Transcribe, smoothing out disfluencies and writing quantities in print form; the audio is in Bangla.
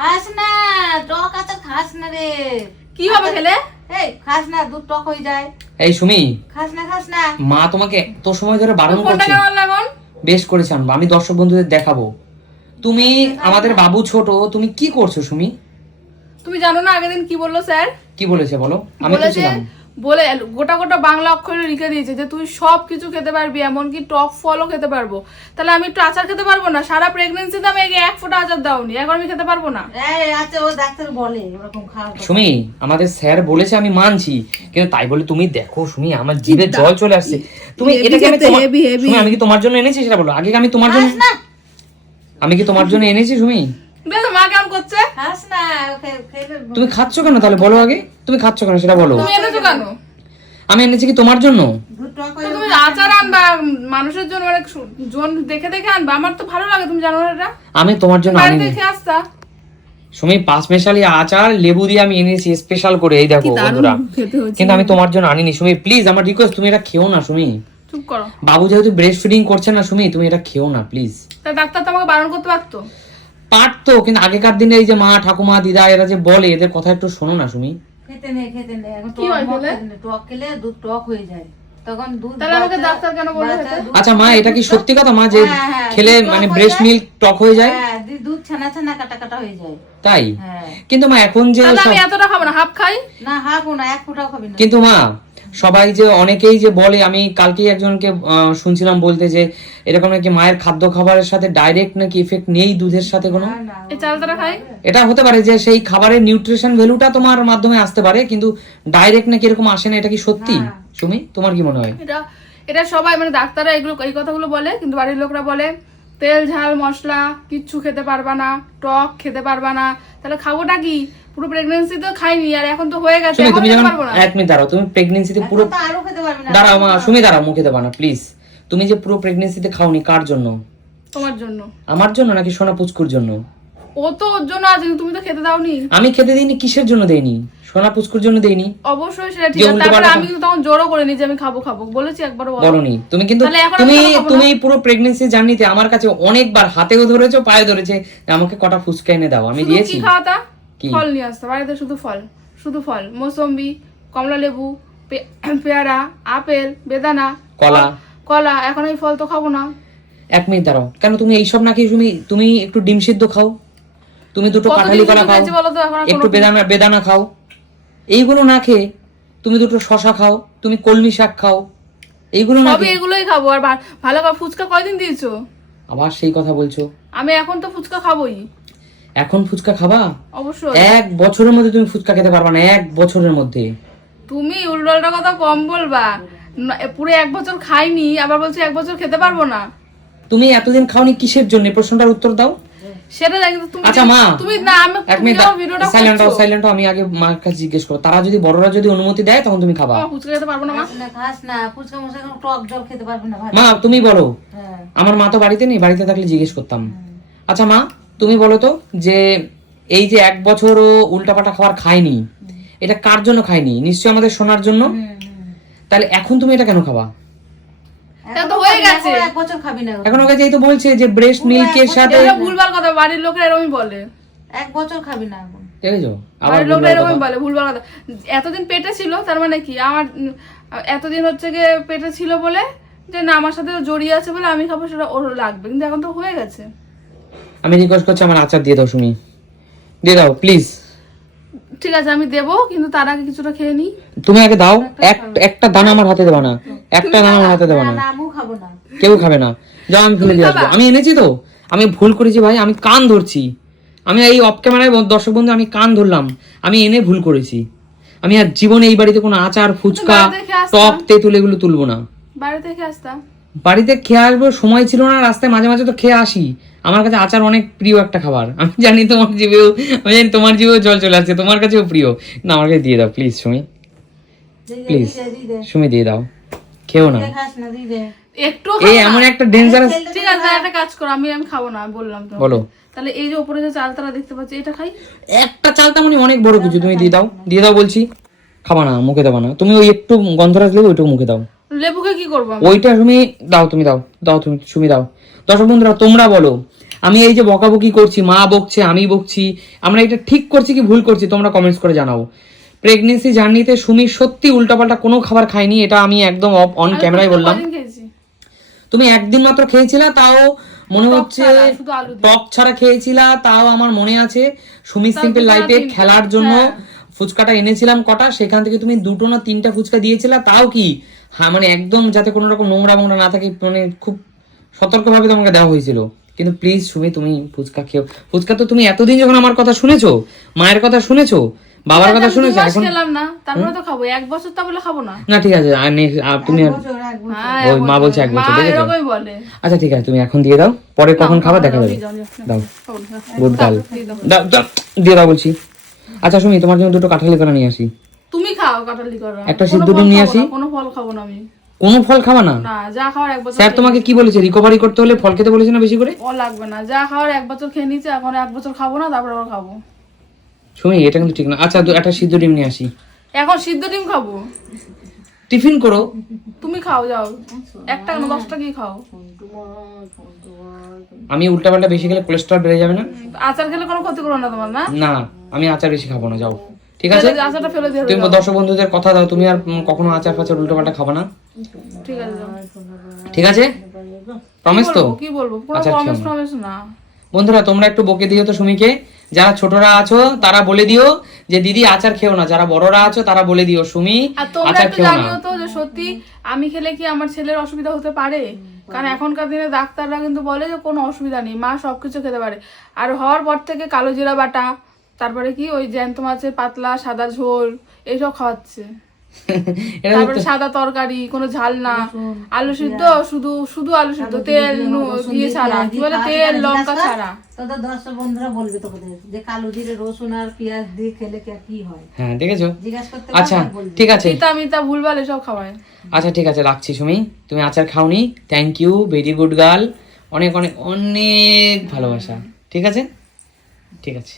খাস না, টক আচার খাস না রে। কি হবে খেলে? এই খাস না, দুধ টক হয়ে যায়। এই সুমি, খাস না, খাস না। মা তোমাকে এত সময় ধরে বারণ কোনটা করছে। কেমন এখন? বেশ করেছে আনবো, আমি দর্শক বন্ধুদের দেখাবো। তুমি আমাদের বাবু ছোট, তুমি কি করছো সুমি? তুমি জানো না আগের দিন কি বললো স্যার? কি বলেছে বলো? আমি তো বলেছে, ছিলাম। বলে গোটা গোটা বাংলা অক্ষরে লিখে দিয়েছে যে তুই সব কিছু খেতে পারবি, এমনকি টক ফলও খেতে পারবো। তাহলে আমি একটু আচার খেতে পারবো না? সারা প্রেগনেন্সিতে আমি আগে এক ফোঁটা আচার দাওনি, এখন আমি খেতে পারবো না? এই আচ্ছা, ও ডাক্তার বলে এরকম খাওয়া। সুমি, আমাদের স্যার বলেছে, আমি মানছি, কিন্তু তাই বলে তুমি দেখো সুমি, আমার জিভে জল চলে আসছে। তুমি এটাকে আমি সুমি, আমি কি তোমার জন্য এনেছি সেটা বলো আগে। আমি তোমার জন্য, আমি কি তোমার জন্য এনেছি সুমি? দেখো মা কেমন করছে। খাস না, খেলে তুমি খাচ্ছ কেন তাহলে বলো আগে? তুমি খাচ্ছ কেন সেটা বলো। তুমি এনেছো কেন? আমি এনেছি কি তোমার জন্য? দুধ টক তো হয়ে তুমি আচার আনবা মানুষের জন্য, মানে জন দেখে দেখে আনবা। আমার তো ভালো লাগে, তুমি জানো না এটা? আমি তোমার জন্য বাড়িতে আনিনি খেয়ে আসতা। সুমি। পাঁচমেশালি আচার লেবু দিয়ে আমি এনেছি স্পেশাল করে, এই দেখো বন্ধুরা। কিন্তু আমি তোমার জন্য আনিনি সুমি, প্লিজ আমার রিকোয়েস্ট, তুমি এটা খেও না সুমি। চুপ করো। বাবু যেহেতু ব্রেস্ট ফিডিং করছে না সুমি, তুমি এটা খেও না প্লিজ। তা ডাক্তার তো আমাকে বারণ করতে পারতো। পারতো, কিন্তু আগেকার দিনে এই যে মা ঠাকুমা দিদা এরা যে বলে, এদের কথা একটু শোনো না সুমি। খেতে নেই, খেতে নেই। এখন কি হয় খেলে? টক খেলে দুধ টক হয়ে যায়, তখন দুধ। তাহলে আমাকে ডাক্তার কেন বললো খেতে? আচ্ছা মা, এটা কি সত্যি কথা মা যে হ্যাঁ, খেলে দুধ টক মানে হয়ে ব্রেস্ট যায়? মিল্ক টক হয়ে যায়? হ্যাঁ, দুধ ছানা ছানা কাটা কাটা হয়ে যায়। তাই? হ্যাঁ। কিন্তু মা এখন যে তাহলে আমি এতটা খাবো না, হাফ খাই। না, হাফও না, এক ফোঁটাও খাবি না। কিন্তু মা সবাই যে অনেকেই যে বলে, আমি কালকেই একজনকে শুনছিলাম বলতে যে এরকম নাকি মায়ের খাদ্য খাবারের সাথে ডাইরেক্ট নাকি ইফেক্ট নেই দুধের সাথে কোনো। না, না, এই চালটা খাই। এটা হতে পারে যে সেই খাবারের নিউট্রিশন ভ্যালুটা তোমার মাধ্যমে আসতে পারে, কিন্তু ডাইরেক্ট নাকি এরকম আসে না। এটা কি সত্যি সুমি? তোমার কি মনে হয়? এটা এটা সবাই মানে ডাক্তাররা এগুলো এই কথাগুলো বলে, কিন্তু বাড়ির লোকরা বলে তেল ঝাল মশলা কিচ্ছু খেতে পারবা না, টক খেতে পারবা না। তাহলে খাবোটা কি? পুরো প্রেগন্যান্সি তো খাইনি, আর এখন তো হয়ে গেছে, সুমি এখন তুমি খেতে যখন পারবো না। এক মিনিট দাঁড়াও, তুমি প্রেগন্যান্সিতে পুরো এখন তো আরো খেতে পারবি না। দাঁড়াও মা, সুমি দাঁড়াও, মুখে দেবা না প্লিজ। তুমি যে পুরো প্রেগন্যান্সিতে খাওনি, কার জন্য? তোমার জন্য। আমার জন্য নাকি সোনা পুচকুর জন্য? ও তো ওর জন্য আছে, কিন্তু তুমি তো খেতে দাওনি। আমি খেতে দিইনি, কিসের জন্য দেইনি? সোনা পুচকুর জন্য দেইনি। অবশ্যই সেটা ঠিক যে আছে, উল্টো তারপরে পাল্টা আমি কিন্তু তখন জোরও করিনি যে আমি খাবো খাবো, বলেছি একবারও বলো। বলনি তুমি, কিন্তু তাহলে এখন তুমি আমি কেন খাবো না? তুমি পুরো প্রেগন্যান্সি জার্নিতে আমার কাছে অনেকবার হাতেও ধরেছো, পায়ে ধরেছে, আমাকে কটা ফুচকা এনে দাও, আমি শুধু দিয়েছি। কি খাওয়াতা? কি? ফল নিয়ে আসতো বাড়িতে, শুধু ফল, শুধু ফল। মৌসম্বি, কমলা লেবু, পেয়ারা, আপেল, বেদানা, কলা। কলা। এখন এই ফল তো খাবো না। এক মিনিট দাঁড়াও, কেন তুমি এইসব নাকি তুমি তুমি একটু ডিম সিদ্ধ খাও, তুমি দুটো কতদিন কাঁঠালি কলা শুধু খাও, খেয়েছি বলো তো, এখন আর একটু কোনো- বেদানা খাও। এইগুলো না খেয়ে তুমি দুটো শশা খাও, তুমি কলমি শাক খাও, এইগুলো না সবই খেয়ে এগুলোই খাবো। আর ভালো করে ফুচকা কয়দিন দিয়েছো? আবার সেই কথা বলছো। আমি এখন তো ফুচকা খাবোই, এখন ফুচকা খাবা? অবশ্যই। এক বছরের মধ্যে তুমি ফুচকা খেতে পারবা না, এক বছরের মধ্যে। তুমি উল্টোটা কথা কম বলবা। পুরো এক বছর খাইনি, আবার বলছো এক বছর খেতে পারবো না। তুমি এতদিন খাওনি কিসের জন্য? প্রশ্নটার উত্তর দাও। সেটা জানি, কিন্তু তুমি আচ্ছা মা, তুমি না আমি এক তুমি মিনিট যখন ভিডিওটা সাইলেন্ট হও, আমি আগে মার কাছে জিজ্ঞেস করো, তারা যদি বড়রা যদি অনুমতি দেয় তখন তুমি খাবা। ফুচকা খেতে পারবো না মা। খাস না, খাস না, ফুচকা মুচকা কোনো টক জল খেতে পারবি না ভাই। মা তুমি বলো। হ্যাঁ। আমার মা তো বাড়িতে নেই, বাড়িতে থাকলে জিজ্ঞেস করতাম। আচ্ছা মা তুমি বলো তো, যে এই যে এক বছরও উল্টাপাল্টা খাবার খায়নি, এটা কার জন্য খায়নি? নিশ্চয়ই আমাদের সোনার জন্য। তাহলে এখন তুমি এটা কেন খাবা? এটা তো হয়ে গেছে। এক বছর খাবি না, এখন ওকে যেই তো বলছে যে ব্রেস্ট মিল্কের সাথে, এটা ভুলভাল কথা, বাড়ির লোকরা এরকমই বলে। এক বছর খাবি না এখন। দেখেছো আবার বাড়ির লোকরা ভুলভাল এরকমই কথা। বলে, ভুলভাল কথা। এতদিন পেটে ছিল তার মানে কি? আমার এতদিন হচ্ছে গিয়ে পেটে ছিল বলে যে না আমার সাথে জড়িয়ে আছে বলে আমি খাবো, সেটা ওর লাগবে, কিন্তু এখন তো হয়ে গেছে। আমি রিকোয়েস্ট করছি, আমার আচার দিয়ে দাও সুমি, দিয়ে দাও প্লিজ। ঠিক আছে আমি দেবো, কিন্তু তার আগে কিছুটা খেয়ে নিই। তুমি আগে দাও, একটা দানা আমার হাতে দেবা না, একটা দানা আমার হাতে দেবা না, না, আমিও খাবো না। কেউ খাবে না। যাও আমি ফেলে দিয়ে আসবো। আমি এনেছি তো, আমি ভুল করেছি ভাই, আমি কান ধরছি। আমি এই অফ ক্যামেরায় দর্শক বন্ধু আমি কান ধরলাম, আমি এনে ভুল করেছি। আমি আর জীবনে এই বাড়িতে কোনো আচার ফুচকা বাড়িতে খেয়ে আসতাম। টক তেঁতুল এগুলো তুলবো না। বাইরে থেকে আসতাম। বাড়িতে খেয়ে আসবো, সময় ছিল না, রাস্তায় মাঝে মাঝে তো খেয়ে আসি। আমার কাছে আচার অনেক প্রিয় একটা খাবার, আমি জানি তোমার জীবেও, আমি জানি তোমার জীবেও জল চলে আসছে, তোমার কাছেও প্রিয়। না আমার কাছে দিয়ে দাও প্লিজ সুমি, প্লিজ সুমি দিয়ে দাও, খেও না। খাস না, দি দে। একটু এই এমন একটা ডেঞ্জারাস। ঠিক আছে একটা কাজ করো, আমি খাবো না বললাম তো। বলো। তাহলে এই যে উপরে যে চালতারা দেখতে পাচ্ছি এটা খাই। একটা চালতা মানে অনেক বড় কিছু, তুমি দিয়ে দাও বলছি। খাবা না, মুখে দেবা না, তুমি ওই একটু গন্ধরাজ লেবু ওইটুকু মুখে দাও। লেবুকে কি করবো আমি? ওইটা তুমি দাও, তুমি দাও তুমি সুমি দাও। দর্শক বন্ধুরা তোমরা বলো, আমি এই যে বকাবকি করছি, মা বকছে, আমি বকছি, আমরা এটা ঠিক করছি কি ভুল করছি তোমরা কমেন্টস করে জানাও। প্রেগনেন্সি জার্নিতে সুমি সত্যি উল্টাপাল্টা কোনো খাবার খায়নি, এটা আমি একদম অন ক্যামেরায় বললাম। কদিন খেয়েছি? তুমি একদিন মাত্র খেয়েছিলা, তাও মনে টক হচ্ছে ছাড়া, শুধু আলু দিয়ে। টক ছাড়া খেয়েছিলা, তাও আমার মনে আছে। সুমি সিম্পল লাইফে খেলার জন্য ফুচকাটা এনেছিলাম কটা, সেখান থেকে তুমি 2টো না 3টা ফুচকা দিয়েছিলা, তাও কি হ্যাঁ মানে একদম যাতে কোনো রকম নোংরা মোংরা না থাকে, মানে খুব সতর্কভাবে তোমাকে দেওয়া হয়েছিল। কিন্তু প্লিজ সুমি তুমি ফুচকা খেও। ফুচকা তো তুমি এতদিন যখন আমার কথা শুনেছো, মায়ের কথা শুনেছো, বাবার কথা আমি শুনেছো, 2 মাস এখন খেলাম না, তারপরে তো খাবো। 1 বছর তা বলে খাবো না। না ঠিক আছে তুমি এক বছর হ্যাঁ, ওই মা বলছে 1 বছর, মা দেখেছো? এরকমই বলে। আচ্ছা ঠিক আছে, তুমি এখন দিয়ে দাও, পরে কখন খাবা দেখা যাবে। দাও গুড গার্ল, দাও দাও, দিয়ে দাও বলছি। আচ্ছা সুমি, তোমার জন্য 2টো কাঁঠালি করা নিয়ে আসি। তুমি খাও কাটালি করো। একটা সিদ্ধ ডিম নিয়ে আসি। কোনো ফল খাবো না আমি। কোনো ফল খাবা না? না, যা খাওয়ার 1 বছর স্যার তোমাকে কি বলেছে, রিকভারি করতে হলে ফল খেতে বলেছে না বেশি করে? ও লাগবে না, যা খাওয়ার 1 বছর খেয়ে নিয়েছে, এখন 1 বছর খাবো না, তারপর আবার খাবো। সুমি এটা কিন্তু ঠিক না। আচ্ছা একটা সিদ্ধ ডিম নিয়ে আসি। এখন সিদ্ধ ডিম খাবো? টিফিন করো। তুমি খাও, যাও। 1টা না 10টা কি খাও। আমি উল্টাপাল্টা বেশি খেলে কোলেস্ট্রল বেড়ে যাবে না? আচার খেলে কোনো ক্ষতি করো না তোমার, না? না আমি আচার বেশি খাবো না, যাও ঠিক আছে। আচারটা ফেলে দিয়ে তুমি দর্শক বন্ধুদের কথা দাও, তুমি আর কখনো আচার ফাচার উল্টাপাল্টা খাবা না, ঠিক আছে, যাও। ঠিক আছে? প্রমিস তো? কি বলবো, পুরো আচ্ছা, প্রমিস ঠিক আছে। প্রমিস না। বন্ধুরা তোমরা একটু বকে দিও তো সুমিকে, যারা ছোটরা আছো তারা বলে দিও যে দিদি আচার খেও না, যারা বড়রা আছো তারা বলে দিও সুমি আর তোমরা আচার একটু খেও না। জানিও তো যে সত্যি আমি খেলে কি আমার ছেলের অসুবিধা হতে পারে, কারণ এখনকার দিনে ডাক্তাররা কিন্তু বলে যে কোনো অসুবিধা নেই, মা সবকিছু খেতে পারে। আর হওয়ার পর থেকে কালো জিরা বাটা, তারপরে কি ওই জ্যান্ত মাছের পাতলা সাদা ঝোল এইসব খাওয়াচ্ছে। এটা তারপরে সাদা তরকারি, কোনো ঝাল না, আলু সিদ্ধ, শুধু শুধু আলু সিদ্ধ, তেল দিয়ে ছাড়া, কি বলে তেল লঙ্কা ছাড়া। তোদের দর্শক বন্ধুরা বলবে তোকে যে কালো জিরে রসুন আর পেঁয়াজ দিয়ে খেলে কি হয়, হ্যাঁ দেখেছো? জিজ্ঞাসা করতে আচ্ছা পারবে, বলবে। ঠিক আছে, মিতা মিতা ভুলভাল এসব খাওয়ায়। আচ্ছা ঠিক আছে রাখছি সুমি, তুমি আচার খাওনি, thank you, very good girl, অনেক অনেক অনেক ভালোবাসা, ঠিক আছে ঠিক আছে।